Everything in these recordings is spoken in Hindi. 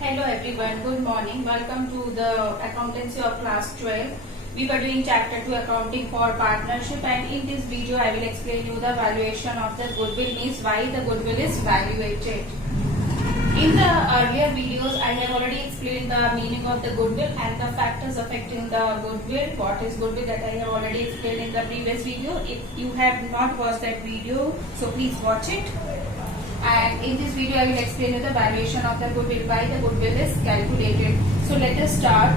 Hello everyone, good morning. Welcome to the accountancy of class 12. We were doing chapter 2 accounting for partnership, and in this video I will explain you the valuation of the goodwill, means why the goodwill is valuated. In the earlier videos I have already explained the meaning of the goodwill and the factors affecting the goodwill. What is goodwill, that I have already explained in the previous video. If you have not watched that video, so please watch it. And in this video I will explain you the valuation of the goodwill, why the goodwill is calculated. So let us start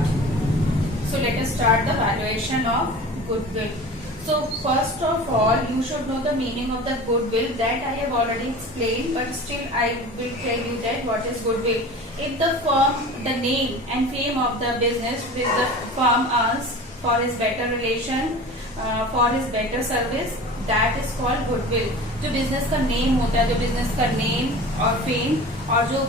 the valuation of goodwill. So first of all, you should know the meaning of the goodwill. That I have already explained, but still I will tell you that what is goodwill. If the firm, the name and fame of the business which the firm earns for his better relation, for his better service, that is called goodwill. जो बिजनेस का नेम होता है, जो बिजनेस का नेम और फेम और जो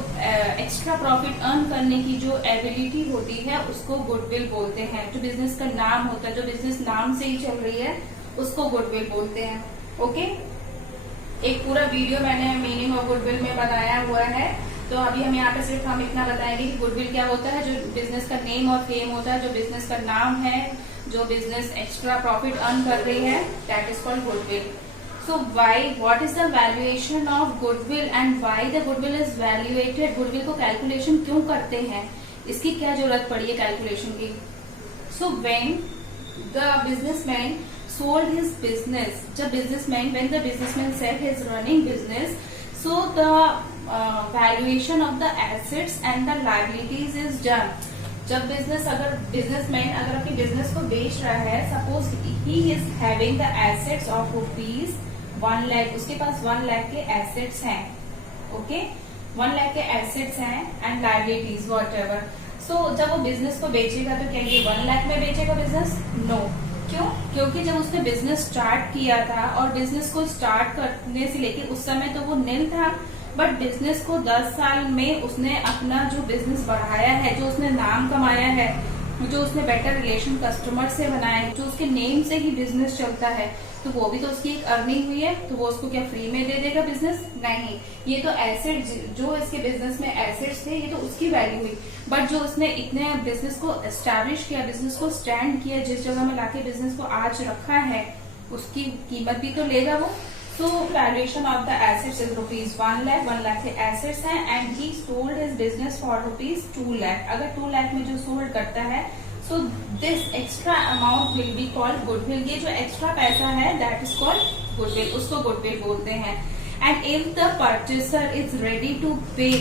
एक्स्ट्रा प्रॉफिट अर्न करने की जो एबिलिटी होती है उसको गुडविल बोलते हैं. जो बिजनेस का नाम होता है, जो बिजनेस नाम से ही चल रही है, उसको गुडविल बोलते हैं. ओके, एक पूरा वीडियो मैंने मीनिंग ऑफ गुडविल में बताया हुआ है. तो अभी हम यहाँ पे सिर्फ हम इतना बताएंगे कि गुडविल क्या होता है. जो बिजनेस का नेम और फेम होता है, जो बिजनेस का नाम है, जो बिजनेस एक्स्ट्रा प्रॉफिट अर्न कर रही है, that is called goodwill. So why, what is the valuation of goodwill and why the goodwill is valuated. Goodwill को कैलकुलेशन क्यों करते हैं, इसकी क्या जरूरत पड़ी है कैलकुलेशन की. So when the businessman sold his business, जब businessman, when the businessman said his running business, so the valuation of the assets and the liabilities is done. जब बिजनेसमैन अगर अपनी बिजनेस को बेच रहा है, suppose he is having the assets of rupees 1 lakh, उसके पास 1 लाख के एसेट्स हैं. ओके, 1 लाख के एसेट्स हैं एंड लायबिलिटीज वॉट एवर. सो जब वो बिजनेस को बेचेगा तो क्या ये 1 लाख में बेचेगा बिजनेस? नो. क्यों? क्योंकि जब उसने बिजनेस स्टार्ट किया था और बिजनेस को स्टार्ट करने से लेके उस समय तो वो नील था, बट बिजनेस को 10 साल में उसने अपना जो बिजनेस बढ़ाया है, जो उसने नाम कमाया है, जो उसने बेटर रिलेशन कस्टमर से बनाया है, जो उसके नेम से ही बिजनेस चलता है, तो वो भी तो उसकी एक अर्निंग हुई है. तो वो उसको क्या फ्री में दे देगा बिजनेस? नहीं. ये तो एसेट, जो इसके बिजनेस में एसेट्स थे, ये तो उसकी वैल्यू हुई. बट जो उसने इतने बिजनेस को एस्टैब्लिश किया, बिजनेस को स्टैंड किया, जिस जगह में लाके बिजनेस को आज रखा है, उसकी कीमत भी तो लेगा वो. So valuation of the assets is rupees 1 lakh. 1 lakh के assets हैं and he sold his business for rupees 2 lakh. अगर 2 lakh में जो सोल्ड करता है, so this extra amount will be called goodwill. ये जो extra पैसा है, that is called goodwill. उसको goodwill बोलते हैं. And if the purchaser is ready to pay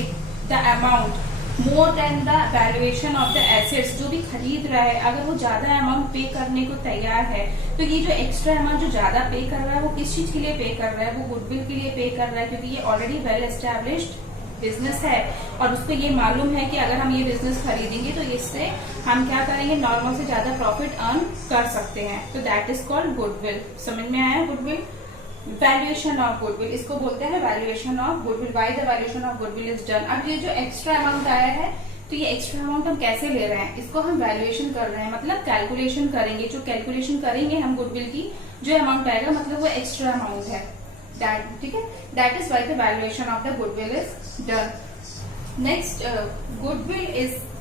the amount more than the valuation of the assets, जो भी खरीद रहा है, अगर वो ज्यादा अमाउंट पे करने को तैयार है, तो ये जो एक्स्ट्रा अमाउंट जो ज्यादा पे कर रहा है, वो किस चीज के लिए पे कर रहा है? वो गुडविल के लिए पे कर रहा है, क्योंकि ये ऑलरेडी वेल एस्टेब्लिश्ड बिजनेस है और उसको ये मालूम है कि अगर हम ये बिजनेस खरीदेंगे तो इससे हम क्या करेंगे, नॉर्मल से ज्यादा प्रॉफिट अर्न कर सकते हैं. तो दैट इज कॉल्ड गुडविल. समझ में आया? गुडविल, वैल्यूएशन ऑफ गुडविल, इसको बोलते हैं valuation of goodwill. Why the valuation of goodwill is done. अब ये जो एक्स्ट्रा अमाउंट आया है, तो ये एक्स्ट्रा अमाउंट हम कैसे ले रहे हैं, इसको हम वैल्यूएशन कर रहे हैं, मतलब कैलकुलेशन करेंगे. जो कैलकुलेशन करेंगे हम गुडविल की, जो अमाउंट आएगा, मतलब वो एक्स्ट्रा अमाउंट है. ठीक है, that is why the valuation of the goodwill is done. Next, goodwill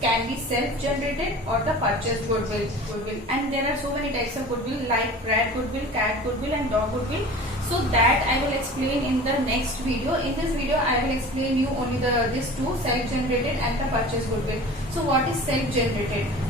can be self-generated or the purchased goodwill, and there are so many types of goodwill like rat goodwill, cat goodwill, and dog goodwill. So that I will explain in the next video. In this video, I will explain you only these two, self-generated and the purchased goodwill. So what is self-generated?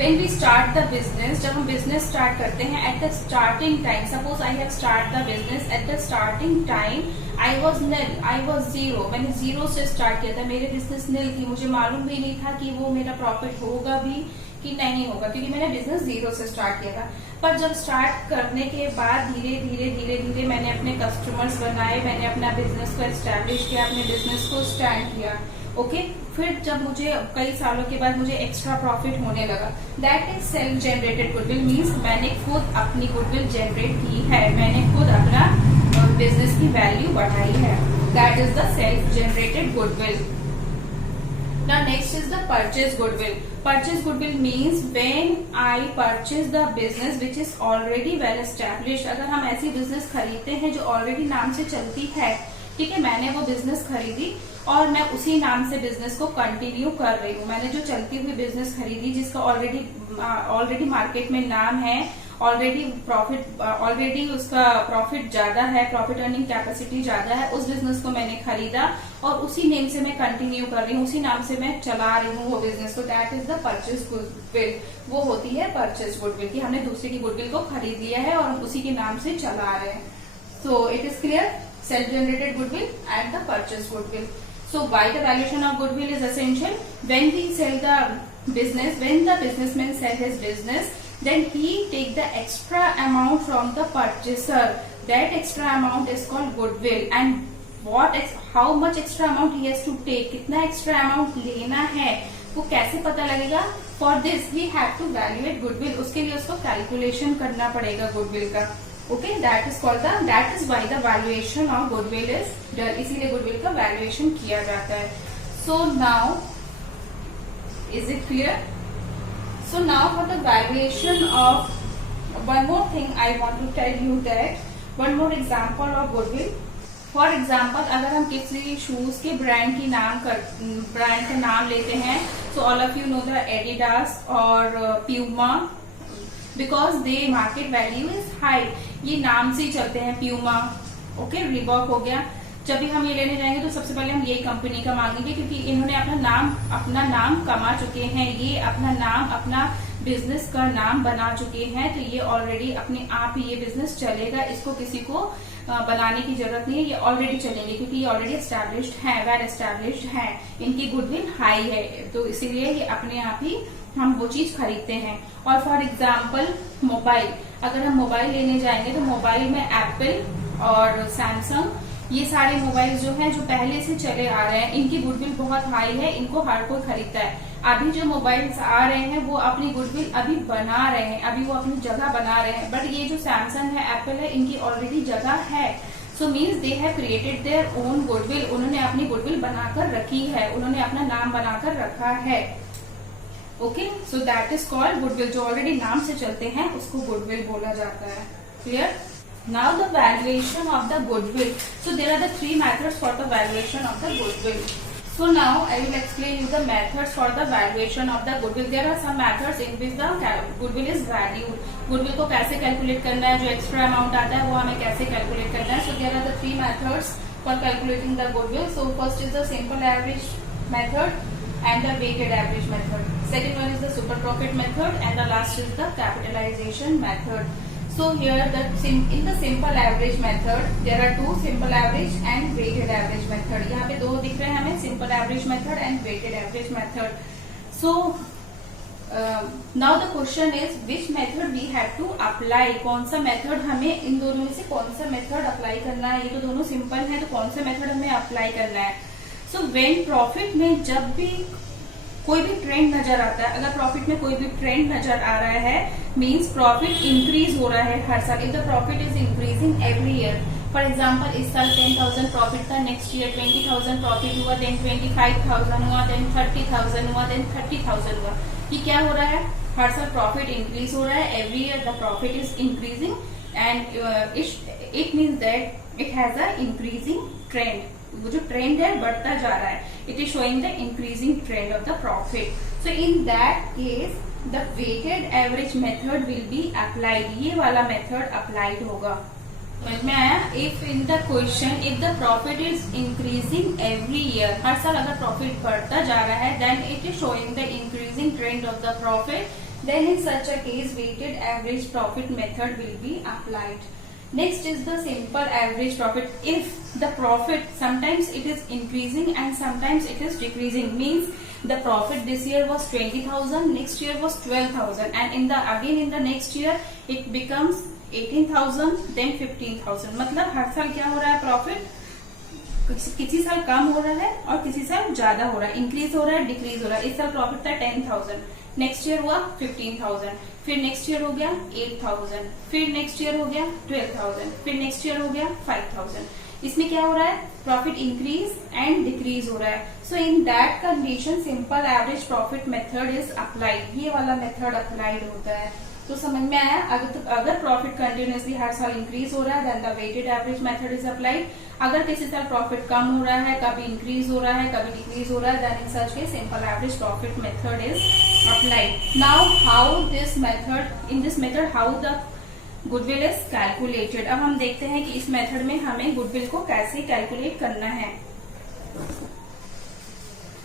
When we start the business, जब हम business start करते हैं, at the starting time, suppose I have start the business, at the starting time I was nil, I was zero. मैंने जीरो से स्टार्ट किया था, मेरे बिजनेस नील थी, मुझे मालूम भी नहीं था कि वो मेरा प्रॉफिट होगा भी कि नहीं होगा, क्योंकि मैंने बिजनेस जीरो से स्टार्ट किया था. पर जब स्टार्ट करने के बाद धीरे धीरे मैंने अपने कस्टमर्स बनाए, मैंने अपना बिजनेस को एस्टैब्लिश किया, अपने बिजनेस को स्टैंड किया. ओके, फिर जब मुझे कई सालों के बाद मुझे एक्स्ट्रा प्रॉफिट होने लगा, that is self generated goodwill. Means मैंने खुद अपनी गुडविल जनरेट की है, मैंने खुद अपना बिजनेस की वैल्यू बढ़ाई है. That is the self generated goodwill. Now next is the purchase goodwill. Purchase goodwill means when I purchase the business which is already well established. अगर हम ऐसी बिजनेस खरीदते हैं जो ऑलरेडी नाम से चलती है, ठीक है, मैंने वो बिजनेस खरीदी और मैं उसी नाम से बिजनेस को कंटिन्यू कर रही हूँ। मैंने जो चलती हुई बिजनेस खरीदी जिसका ऑलरेडी मार्केट में नाम है, ऑलरेडी उसका प्रॉफिट ज्यादा है, प्रॉफिट अर्निंग कैपेसिटी ज्यादा है, उस बिजनेस को मैंने खरीदा और उसी नेम से मैं कंटिन्यू कर रही हूँ, उसी नाम से मैं चला रही हूँ वो बिजनेस को। That is the purchase goodwill. वो होती है परचेज गुडविल कि हमने दूसरे की गुडविल को खरीद लिया है और हम उसी के नाम से चला रहे हैं। So it is clear, self generated goodwill and the purchase goodwill. So why the valuation of goodwill is essential? When we sell the business, when the businessman sell his business, then he take the extra amount from the purchaser. That extra amount is called goodwill. And how much extra amount he has to take? कितना extra amount लेना है वो कैसे पता लगेगा? For this we have to valuate goodwill. उसके लिए उसको calculation करना पड़ेगा goodwill का। Okay, that is why the valuation of goodwill is done. इसीलिए goodwill का valuation किया जाता है। So now, is it clear? So now for the valuation of, one more thing I want to tell you that, one more example of goodwill. For example, अगर हम किसी शूज के ब्रांड का नाम लेते हैं, so all of you know the Adidas और Puma, because they market value is high. ये नाम से ही चलते हैं, प्यूमा, ओके, रिबॉक हो गया। जब भी हम ये लेने जाएंगे तो सबसे पहले हम यही कंपनी का मांगेंगे क्योंकि इन्होंने अपना नाम कमा चुके हैं, ये अपना बिजनेस का नाम बना चुके हैं, तो ये ऑलरेडी अपने आप ही ये बिजनेस चलेगा, इसको किसी को बनाने की जरूरत नहीं है, ये ऑलरेडी चलेंगे क्योंकि ये ऑलरेडी एस्टैब्लिश्ड है, वेल एस्टैब्लिश्ड है, इनकी गुडविल हाई है, तो इसीलिए ये अपने आप ही हम वो चीज खरीदते हैं। और फॉर एग्जाम्पल मोबाइल, अगर हम मोबाइल लेने जाएंगे तो मोबाइल में एप्पल और सैमसंग, ये सारे मोबाइल जो हैं जो पहले से चले आ रहे हैं, इनकी गुडविल बहुत हाई है, इनको हर कोई खरीदता है। अभी जो मोबाइल्स आ रहे हैं वो अपनी गुडविल अभी बना रहे हैं, अभी वो अपनी जगह बना रहे हैं, बट ये जो सैमसंग है, एप्पल है, इनकी ऑलरेडी जगह है। So means they have created their own goodwill, उन्होंने अपनी गुडविल बनाकर रखी है, उन्होंने अपना नाम बनाकर रखा है। Okay, so that is called goodwill. जो ऑलरेडी नाम से चलते हैं उसको गुडविल बोला जाता है। Clear? Now the valuation of the goodwill. So there are the 3 methods for the valuation of the goodwill. So now I will explain you the methods for the valuation of the goodwill. There are some methods in which the goodwill is valued. Goodwill को कैसे कैलकुलेट करना है, जो एक्स्ट्रा अमाउंट आता है वो हमें कैसे कैलकुलेट करना है। So there are the 3 methods for calculating the goodwill. So first is the simple average method and the weighted average method. Second one is the super profit method and the last is the capitalization method. So here in the simple average method there are 2 simple average and weighted average method. यहाँ पे 2 दिख रहे हैं हमें, simple average method and weighted average method. So now the question is which method we have to apply. कौन सा मेथड हमें इन दोनों में से कौन सा मेथड अप्लाई करना है। ये तो दोनों सिंपल है, तो कौन सा मेथड हमें अप्लाई करना है। So when प्रॉफिट में जब भी कोई भी ट्रेंड नजर आता है, अगर प्रॉफिट में कोई भी ट्रेंड नजर आ रहा है, मींस प्रॉफिट इंक्रीज हो रहा है हर साल, if the profit is increasing every year. For example इस साल 10,000 प्रॉफिट था, नेक्स्ट ईयर 20,000 प्रॉफिट हुआ, देन 25,000 हुआ, देन 30,000 हुआ, देन 30,000 हुआ। ये क्या हो रहा है, हर साल प्रॉफिट इंक्रीज हो रहा है, every year the profit is increasing and it means that it has a increasing trend. वो जो ट्रेंड है बढ़ता जा रहा है, it is showing the increasing trend of the profit. So in that case the weighted average method will be applied, ये वाला मेथड अप्लाइड होगा। समझ में आया? If in the question if the profit is increasing every year, हर साल अगर प्रॉफिट बढ़ता जा रहा है, then it is showing the increasing trend of the profit, then in such a case weighted average profit method will be applied. Next is the simple average profit. If the profit sometimes it is increasing and sometimes it is decreasing, means the profit this year was 20,000, next year was 12,000, and in the next year it becomes 18,000, then 15,000. मतलब हर साल क्या हो रहा है, प्रॉफिट किसी साल कम हो रहा है और किसी साल ज्यादा हो रहा है, इंक्रीज हो रहा है, डिक्रीज हो रहा है। इस साल प्रॉफिट था 10,000, नेक्स्ट ईयर हुआ 15,000, फिर नेक्स्ट ईयर हो गया 8,000, फिर नेक्स्ट ईयर हो गया 12,000, फिर नेक्स्ट ईयर हो गया 5,000। इसमें क्या हो रहा है, प्रॉफिट इंक्रीज एंड डिक्रीज हो रहा है। So in that condition simple average profit method is applied, ये वाला मेथड अप्लाइड होता है। तो समझ में आया। अगर प्रॉफिट कंटिन्यूसली हर साल इंक्रीज हो रहा है then the weighted average method is applied. अगर किसी साल प्रॉफिट कम हो रहा है, कभी इंक्रीज हो रहा है, कभी डिक्रीज हो रहा है, then in such case simple average profit method is applied. Now how this method, in this method how the goodwill is calculated. अब हम देखते हैं कि इस मेथड में हमें गुडविल को कैसे कैलकुलेट करना है।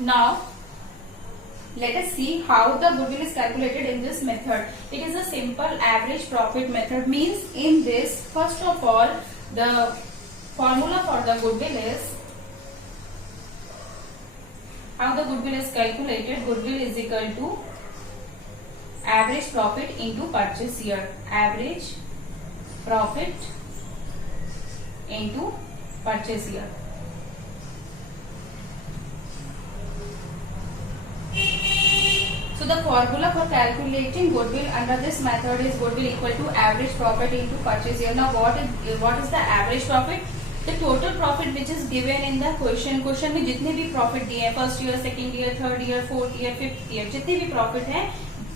Now let us see how the goodwill is calculated in this method. It is a simple average profit method. Means in this, first of all, the formula for the goodwill is, how the goodwill is calculated. Goodwill is equal to average profit into purchase year. Average profit into purchase year. So the formula for calculating goodwill under this method is goodwill equal to average profit into purchase year. Now what is the average profit? The total profit which is given in the question. Question में जितने भी profit दिए हैं, first year, second year, third year, fourth year, fifth year, जितने भी profit हैं,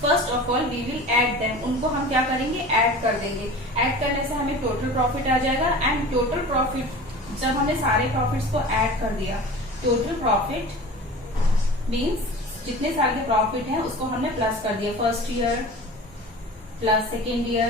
first of all we will add them. उनको हम क्या करेंगे? Add कर देंगे. Add करने से हमें total profit आ जाएगा। And total profit, जब हमने सारे profits को add कर दिया, total profit means जितने साल के प्रॉफिट हैं उसको हमने प्लस कर दिया। First year plus second year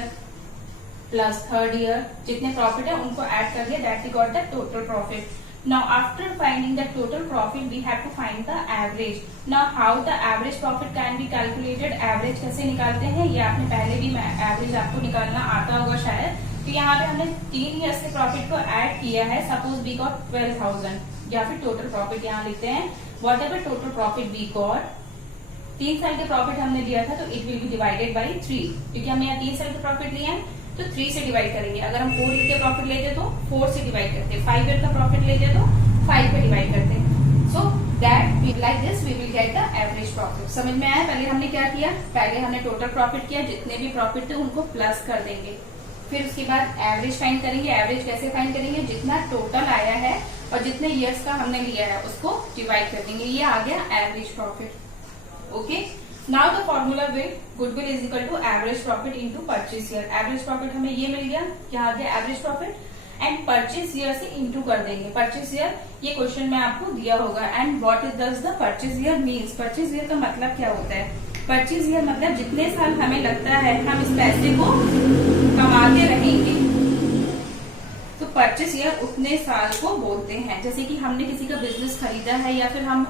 plus third year, जितने प्रॉफिट है उनको ऐड कर दिया, that we got the total profit. Now after finding the total profit we have to find the average. Now how the average profit can be calculated. Average कैसे निकालते हैं ये आपने पहले भी एवरेज आपको निकालना आता होगा शायद। तो यहाँ पे हमने 3 ईयर्स के प्रॉफिट को ऐड किया है। सपोज वी गॉट 12,000 या फिर टोटल प्रॉफिट यहाँ लिखते हैं whatever total profit we got. 3 साल के प्रॉफिट हमने लिया था तो it will be divided by 3, क्योंकि हमने यहाँ 3 साल के प्रॉफिट लिए हैं तो 3 से डिवाइड करेंगे। अगर हम 4 ईयर के प्रॉफिट लेते तो 4 से डिवाइड करते, 5 ईयर का प्रॉफिट लेते तो 5 पे डिवाइड करते। So that like this we will get the average profit. समझ में आया? पहले हमने क्या किया? पहले हमने टोटल प्रॉफिट किया, जितने भी प्रॉफिट थे उनको प्लस कर देंगे, फिर उसके बाद एवरेज फाइंड करेंगे। एवरेज कैसे फाइंड करेंगे? जितना टोटल आया है और जितने ईयर्स का हमने लिया है उसको डिवाइड कर देंगे, ये आ गया average profit. Okay, now the formula will goodwill is equal to average profit into purchase year. Average profit हमें ये मिल गया, क्या आ गया average profit, and purchase year से इंटू कर देंगे। परचेज ईयर ये क्वेश्चन में आपको दिया होगा। And what is does the purchase year means, purchase year का मतलब क्या होता है? परचेज ईयर मतलब जितने साल हमें लगता है हम इस पैसे को कमाते रहेंगे, तो परचेज ईयर उतने साल को बोलते हैं। जैसे कि हमने किसी का बिजनेस खरीदा है या फिर हम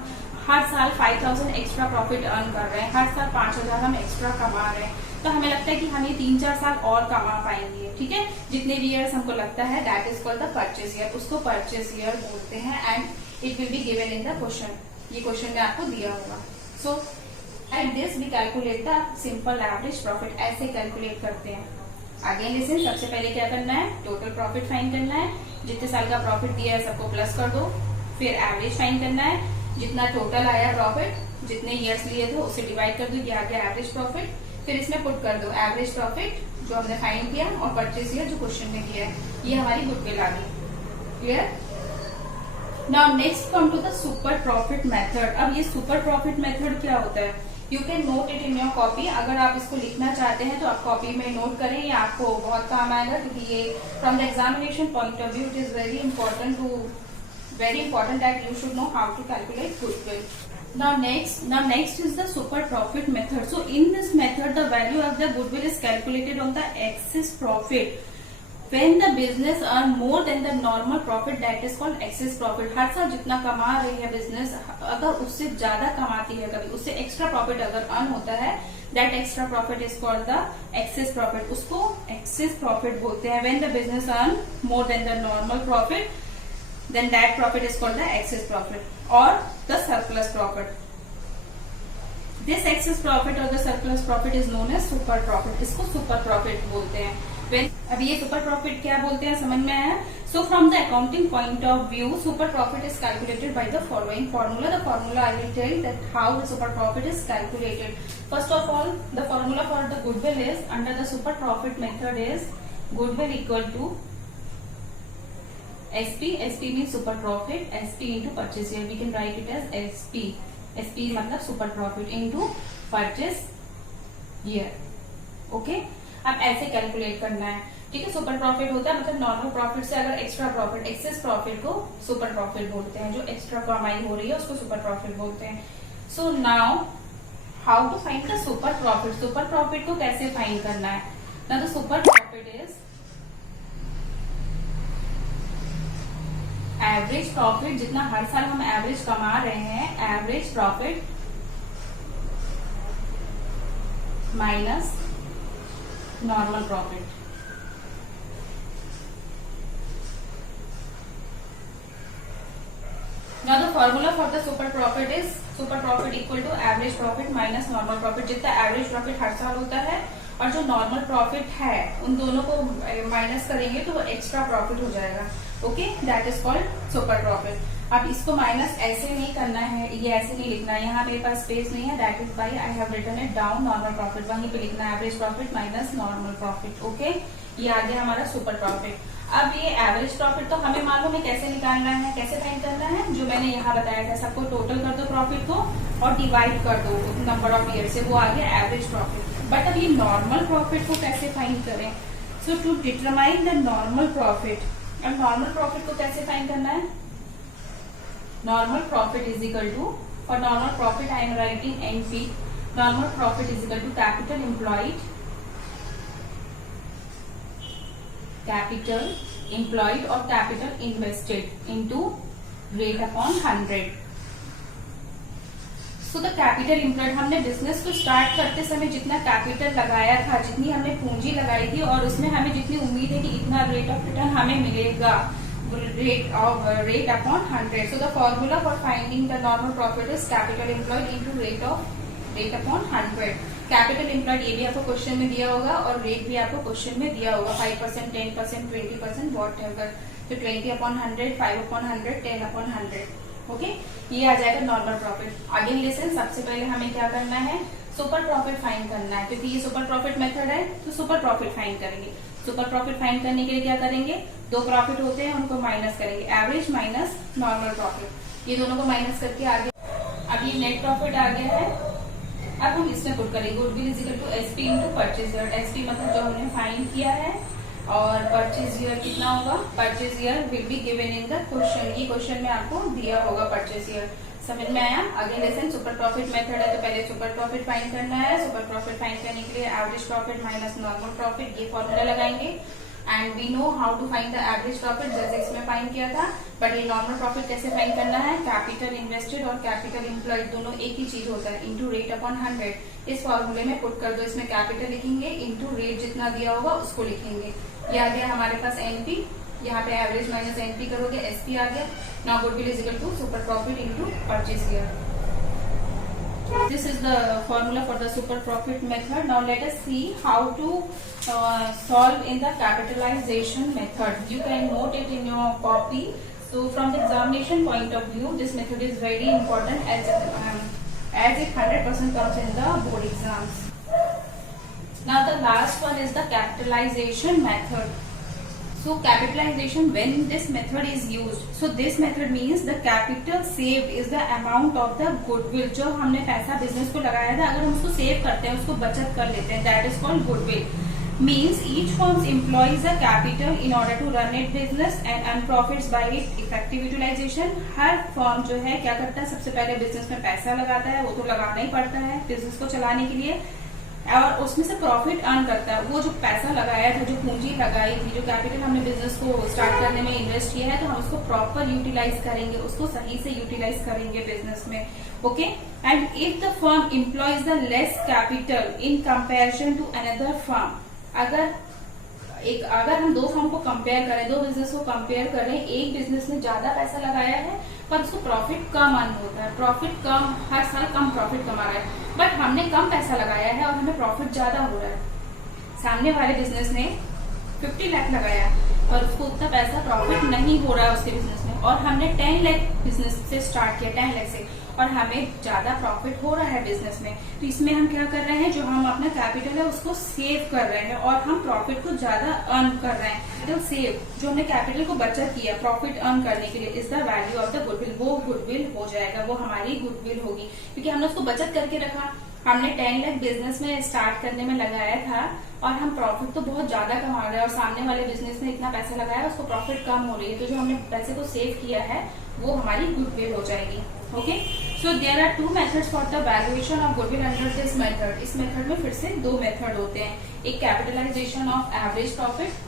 हर साल 5,000 एक्स्ट्रा प्रॉफिट अर्न कर रहे हैं, हर साल 5,000 हम एक्स्ट्रा कमा रहे हैं, तो हमें लगता है कि हम ये 3-4 साल और कमा पाएंगे। ठीक है, जितने भी ईयर्स हमको लगता है that is called the purchase year, उसको परचेज ईयर बोलते हैं। And it will be given in the question, ये क्वेश्चन में आपको दिया होगा। So at this we calculate the simple average profit, ऐसे कैलकुलेट करते हैं। आगे लिसन, सबसे पहले क्या करना है? टोटल प्रॉफिट फाइंड करना है, जितने साल का प्रॉफिट दिया है सबको प्लस कर दो। फिर एवरेज फाइंड करना है, जितना टोटल आया प्रॉफिट, जितने ईयर्स लिए थे उससे डिवाइड कर दो, ये आ गया एवरेज प्रॉफिट। फिर इसमें पुट कर दो एवरेज प्रॉफिट जो हमने फाइंड किया और परचेज ईयर जो क्वेश्चन में किया है, ये हमारी गुडविल आ गई। Clear? Now next come to the super profit method. अब ये सुपर प्रॉफिट मेथड क्या होता है? You can note it in your copy. अगर आप इसको लिखना चाहते हैं तो आप कॉपी में नोट करें, ये आपको बहुत काम आएगा, क्योंकि ये from the examination point of view it is very important that you should know how to calculate goodwill. Now next is the super profit method. So in this method the value of the goodwill is calculated on the excess profit. When the business earn more than the normal profit, that is called excess profit. हर साल जितना कमा रही है बिजनेस, अगर उससे ज्यादा कमाती है, कभी उससे एक्स्ट्रा प्रॉफिट अगर अर्न होता है, that extra profit is called the excess profit. उसको excess profit बोलते हैं। When the business earn more than the normal profit, then that profit is called the excess profit or the surplus profit. This excess profit or the surplus profit is known as super profit. इसको super profit बोलते हैं। अब ये super profit क्या बोलते हैं समझ में आया? So from the accounting point of view, super profit is calculated by the following formula. The formula I will tell that how the super profit is calculated. First of all, the formula for the goodwill is, under the super profit method is goodwill equal to SP. SP means super profit. SP into purchase year. We can write it as SP. SP मतलब super profit into purchase year. Okay, अब ऐसे कैलकुलेट करना है, ठीक है। सुपर प्रॉफिट होता है मतलब नॉर्मल प्रॉफिट से अगर एक्स्ट्रा प्रॉफिट, एक्सेस प्रॉफिट को सुपर प्रॉफिट बोलते हैं, जो एक्स्ट्रा कमाई हो रही है उसको सुपर प्रॉफिट बोलते हैं। So now how to find the super profit, super profit को कैसे फाइंड करना है। ना the super profit is average profit, जितना हर साल हम एवरेज कमा रहे हैं, average profit minus normal profit. Now the formula for the super profit is super profit equal to average profit minus normal profit। जितना एवरेज प्रॉफिट हर साल होता है और जो नॉर्मल प्रॉफिट है उन दोनों को माइनस करेंगे तो वो एक्स्ट्रा प्रॉफिट हो जाएगा। Okay, that is called super profit. अब इसको माइनस ऐसे नहीं करना है, ये ऐसे नहीं लिखना है, यहाँ मेरे पास स्पेस नहीं है, that is by I have written it down normal profit, वहीं पे लिखना है average profit minus normal profit. Okay, ये आ गया हमारा सुपर प्रॉफिट। अब ये एवरेज प्रॉफिट तो हमें मालूम है कैसे निकालना है, कैसे फाइंड करना है, जो मैंने यहाँ बताया था, सबको टोटल कर दो प्रॉफिट को और डिवाइड कर दो नंबर ऑफ ईयर से, वो आ गया एवरेज प्रॉफिट। बट अब ये नॉर्मल प्रॉफिट को कैसे फाइंड करें। So to determine the normal profit, अब नॉर्मल प्रॉफिट को कैसे फाइंड करना है। Normal profit is equal to, for normal profit I am writing NP, normal profit is equal to capital employed, capital employed और capital invested into rate upon 100। So the capital employed, हमने बिजनेस को स्टार्ट करते समय जितना कैपिटल लगाया था, जितनी हमने पूंजी लगाई थी और उसमें हमें जितनी उम्मीद है कि इतना रेट ऑफ रिटर्न हमें मिलेगा, rate upon 100। So the formula for finding the normal profit is capital employed into rate upon 100। Capital employed ये भी आपको क्वेश्चन में दिया होगा और रेट भी आपको क्वेश्चन में दिया होगा, 5%, 10%, 20%, वॉट एवर। तो 20 अपॉन 100, 5 अपॉन 100, 10 अपॉन 100। ओके, ये आ जाएगा नॉर्मल प्रॉफिट। आगे लेसन, सबसे पहले हमें क्या करना है, सुपर प्रॉफिट फाइंड करना है, क्योंकि ये सुपर प्रॉफिट मेथड है तो सुपर प्रॉफिट फाइंड करेंगे। सुपर प्रॉफिट फाइंड करने के लिए क्या करेंगे, दो प्रॉफिट होते हैं उनको माइनस करेंगे, एवरेज माइनस नॉर्मल प्रॉफिट, ये दोनों को माइनस करके आगे अब ये नेट प्रॉफिट आ गया है। अब हम इसमें पुट करेंगे goodwill is equal to SP into purchase year. SP मतलब जो हमने फाइंड किया है और परचेज ईयर कितना होगा, purchase year will be given in the question, ये क्वेश्चन में आपको दिया होगा परचेज ईयर। समझ में आया। आगे लेसन सुपर प्रॉफिट मेथड है तो पहले सुपर प्रॉफिट फाइंड करना है। सुपर प्रॉफिट फाइंड करने के लिए average profit minus normal profit, ये फॉर्मूला लगाएंगे and we know how to find the average profit, जैसे इसमें फाइंड किया था। बट ये नॉर्मल प्रॉफिट कैसे फाइंड करना है, कैपिटल इन्वेस्टेड और कैपिटल एम्प्लॉयड दोनों एक ही चीज होता है, इनटू रेट अपॉन 100। इस फॉर्मूले में पुट कर दो, इसमें कैपिटल लिखेंगे इनटू रेट जितना दिया होगा उसको लिखेंगे। ये आ गया हमारे पास एनपी, यहाँ पे एवरेज माइनस एनपी करोगे एसपी आ गया। Now goodwill is equal to super profit into purchase year. This is the formula for the super profit method. Now let us see how to solve in the capitalization method. You can note it in your copy. So from the examination point of view, this method is very important as it 100% comes in the board exams. Now the last one is the capitalization method. So capitalization, when this method is used, so this method means the capital saved is the amount of the goodwill, जो हमने पैसा बिजनेस को लगाया था अगर हम उसको सेव करते हैं, उसको बचत कर लेते हैं, that is called goodwill. Means each firm employs a capital in order to run its business and earn profits by its effective utilization. Her firm जो है क्या करता है, सबसे पहले बिजनेस में पैसा लगाता है, वो तो लगाना ही पड़ता है बिजनेस को चलाने के लिए, और उसमें से प्रॉफिट अर्न करता है। वो जो पैसा लगाया था, जो पूंजी लगाई थी, जो कैपिटल हमने बिजनेस को स्टार्ट करने में इन्वेस्ट किया है, तो हम उसको प्रॉपर यूटिलाइज करेंगे, उसको सही से यूटिलाइज करेंगे बिजनेस में। Okay, and if the firm employs the less capital in comparison to another firm, अगर हम दो फर्म को कंपेयर करें, दो बिजनेस को कंपेयर करें, एक बिजनेस ने ज्यादा पैसा लगाया है पर उसको प्रॉफिट कम अर्न होता है, प्रॉफिट कम, हर साल कम प्रॉफिट कमा रहा है, बट हमने कम पैसा लगाया है और हमें प्रॉफिट ज्यादा हो रहा है। सामने वाले बिजनेस ने 50 लाख लगाया और उसको उतना पैसा प्रॉफिट नहीं हो रहा है उसके बिजनेस में, और हमने 10 लाख बिजनेस से स्टार्ट किया, 10 लाख से, और हमें ज्यादा प्रॉफिट हो रहा है बिजनेस में। तो इसमें हम क्या कर रहे हैं, जो हम अपना कैपिटल है उसको सेव कर रहे हैं और हम प्रॉफिट को ज्यादा अर्न कर रहे हैं। कैपिटल सेव, जो हमने कैपिटल को बचत किया प्रॉफिट अर्न करने के लिए, is the value of the goodwill, वो गुडविल हो जाएगा, वो हमारी गुडविल होगी, क्योंकि हमने उसको बचत करके रखा। हमने 10 लाख बिजनेस में स्टार्ट करने में लगाया था और हम प्रॉफिट तो बहुत ज्यादा कमा रहे हैं और सामने वाले बिजनेस में इतना पैसा लगाया उसको प्रॉफिट कम हो रही है, तो जो हमने पैसे को सेव किया है वो हमारी गुडविल हो जाएगी। Okay, so there are 2 methods for the valuation of goodwill under this method. इस मेथड में फिर से 2 मेथड होते हैं, एक capitalisation of average profit.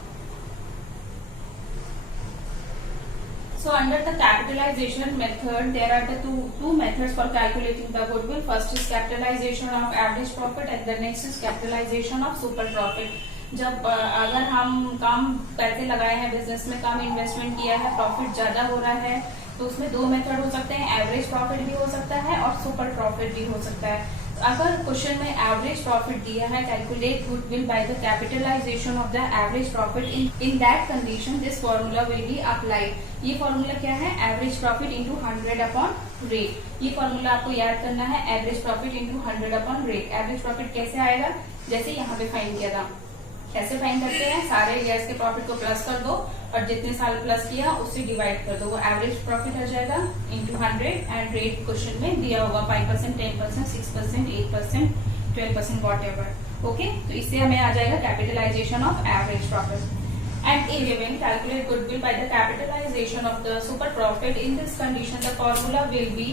So under the capitalization method, there are the two methods for calculating the goodwill. First is capitalization of average profit and the next is capitalization of super profit. जब अगर हम कम पैसे लगाए हैं बिजनेस में, कम इन्वेस्टमेंट किया है, प्रॉफिट ज्यादा हो रहा है, तो उसमें 2 मेथड हो सकते हैं, एवरेज प्रॉफिट भी हो सकता है और सुपर प्रॉफिट भी हो सकता है। अगर क्वेश्चन में एवरेज प्रॉफिट दिया है, calculate goodwill by the capitalisation of the average profit, in that condition this formula will be applied. ये फॉर्मूला क्या है? Average profit into 100 upon rate. ये फॉर्मूला आपको याद करना है, average profit into 100 upon rate. Average profit कैसे आएगा? जैसे यहाँ पे फाइंड किया था, कैसे फाइंड करते हैं? सारे ईयर्स के प्रॉफिट को प्लस कर दो और जितने साल प्लस किया उससे डिवाइड कर दो, वो एवरेज प्रॉफिट आ जाएगा इंटू 100 एंड रेट क्वेश्चन में दिया होगा 5%, 10%, 6%, 8%, 12% वॉट एवर। ओके, तो इससे हमें आ जाएगा capitalisation of average profit. And if we will calculate goodwill by the capitalization of the super profit, in this condition the formula will be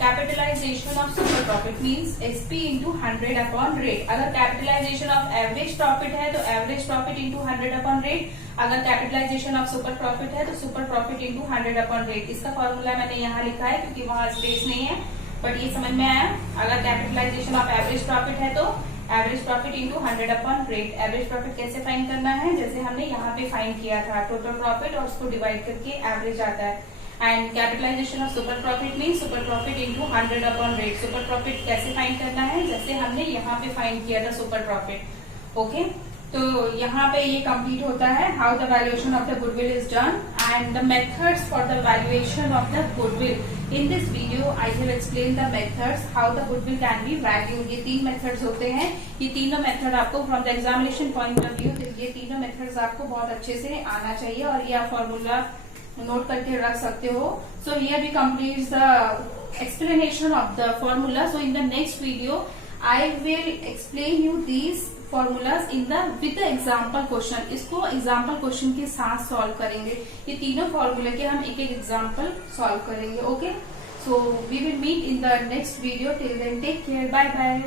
capitalization of super profit means SP into 100 upon rate। अगर capitalization of average profit है तो average profit into 100 upon rate, अगर capitalization of super profit है तो super profit into 100 upon rate। इसका फॉर्मूला मैंने यहाँ लिखा है क्योंकि वहाँ स्पेस नहीं है, बट ये समझ में आया। अगर capitalization of average profit है तो average profit into 100 upon rate. Average profit कैसे फाइंड करना है? जैसे हमने यहाँ पे फाइंड किया था, टोटल प्रॉफिट और उसको डिवाइड करके एवरेज आता है। And capitalisation of super profit mean super profit into 100 upon rate. Super profit कैसे फाइंड करना है? जैसे हमने यहाँ पे फाइंड किया था सुपर प्रॉफिट। ओके, तो यहाँ पे ये कंप्लीट होता है how the valuation of the goodwill is done and the methods for the valuation of the goodwill. In this video I will explain the methods how the goodwill can be valued. ये 3 मेथड्स होते हैं, ये तीनों मेथड आपको from the examination point of view, ये तीनों मेथड्स आपको बहुत अच्छे से आना चाहिए और ये आप फॉर्मूला नोट करके रख सकते हो। So here we complete the explanation of the formula. So in the next video I will explain you these formulas in the with the example question. इसको एग्जाम्पल क्वेश्चन के साथ सॉल्व करेंगे। ये तीनों फॉर्मूले के हम एक एक एग्जाम्पल सॉल्व करेंगे। Okay, so we will meet in the next video. Till then take care, bye bye.